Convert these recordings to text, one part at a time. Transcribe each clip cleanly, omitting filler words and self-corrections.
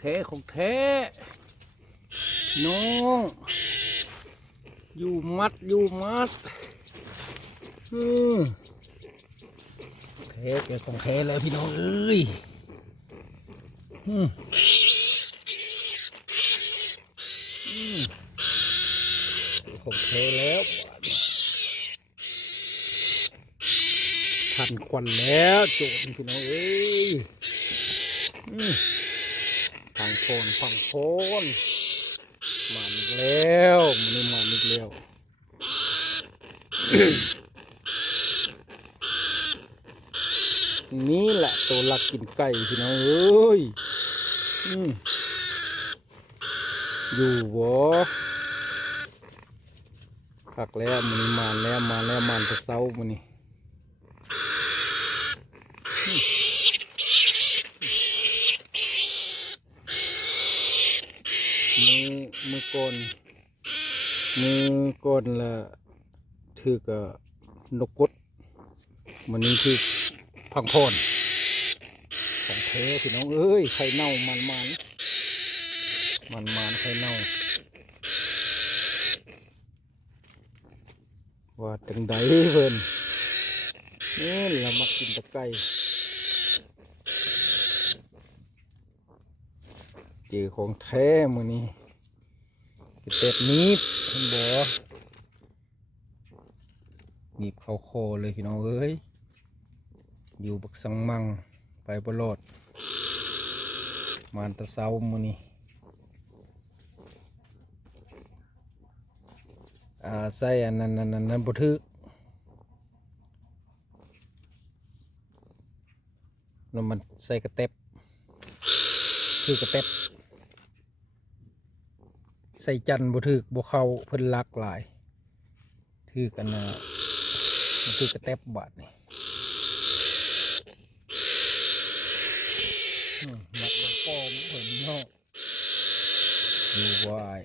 แท้ของแท้น้องอยู่มัดแท้เกี่ยวของแท้แล้วพี่น้องเอ้ยของแท้แล้วทันควันแล้วโจรพี่น้องเอ้ยพังโพนมาอีกแล้วมันมาอีกแล้วนี่แหละตัวหลักกินไก่พี่น้องเอ้ยอยู่บ่ผักแล้วมันมาแล้วมันจะเศร้ามันนี่มือก่อนละถือกับนกกดวันนี้คือพังพรของเทพี่น้องเอ้ยไข่เน่ามันไข่เน่าว่าจังใดเพิ่นนี่เรามากินตะไก่เจอของแท้มื้อนี้เป็ดนิดเพิ่นบ่หนีบเข้าคอเลยพี่น้องเอ้ยอยู่บักสังมังไปบลอดมานตะเซามื้อนี้ใส่อันนั้นบ่ถึกแล้วมันใส่กระเต็บคือกระเต็บใส่จันบ่ถึกบ่เข้าเพิ่นลักหลายถือกันมันถือกระเต็บบาดนี่มัดมันป้อมเพิ่นเนาะอยู่วาย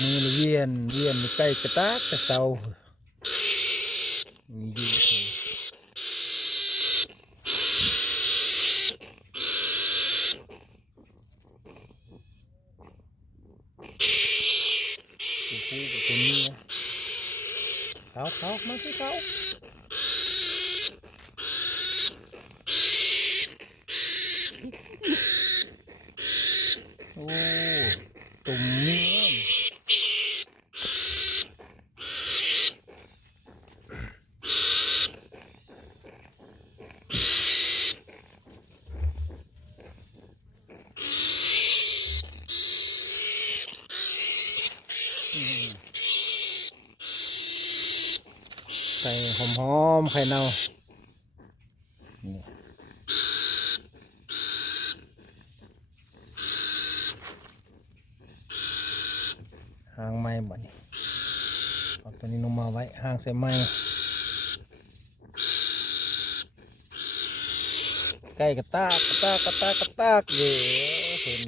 มือเวียนใกล้กระตากกระเซานี่อยู่ตัวนี้เขามาสิเขาโอ้ตุ่มนี้ใส่หอมไข่เน่าหางไม้บ่อยเอาตัวนี้ลงมาไว้หางใส่ไม้ใกล้กระตากเลยเห็น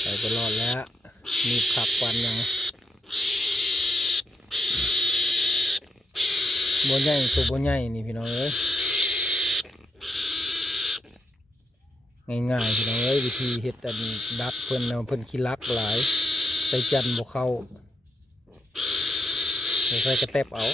ใส่ตลอดแล้วมีขับควันยังบัวใหญ่ตัวบัวใหญ่นี่พี่น้องเอ้ยง่ายๆพี่น้องเอ้ยวิธีเฮ็ดอันดักเพิ่นขี้ลักหลายใส่จันบ่เข้าใส่กระแตบเอา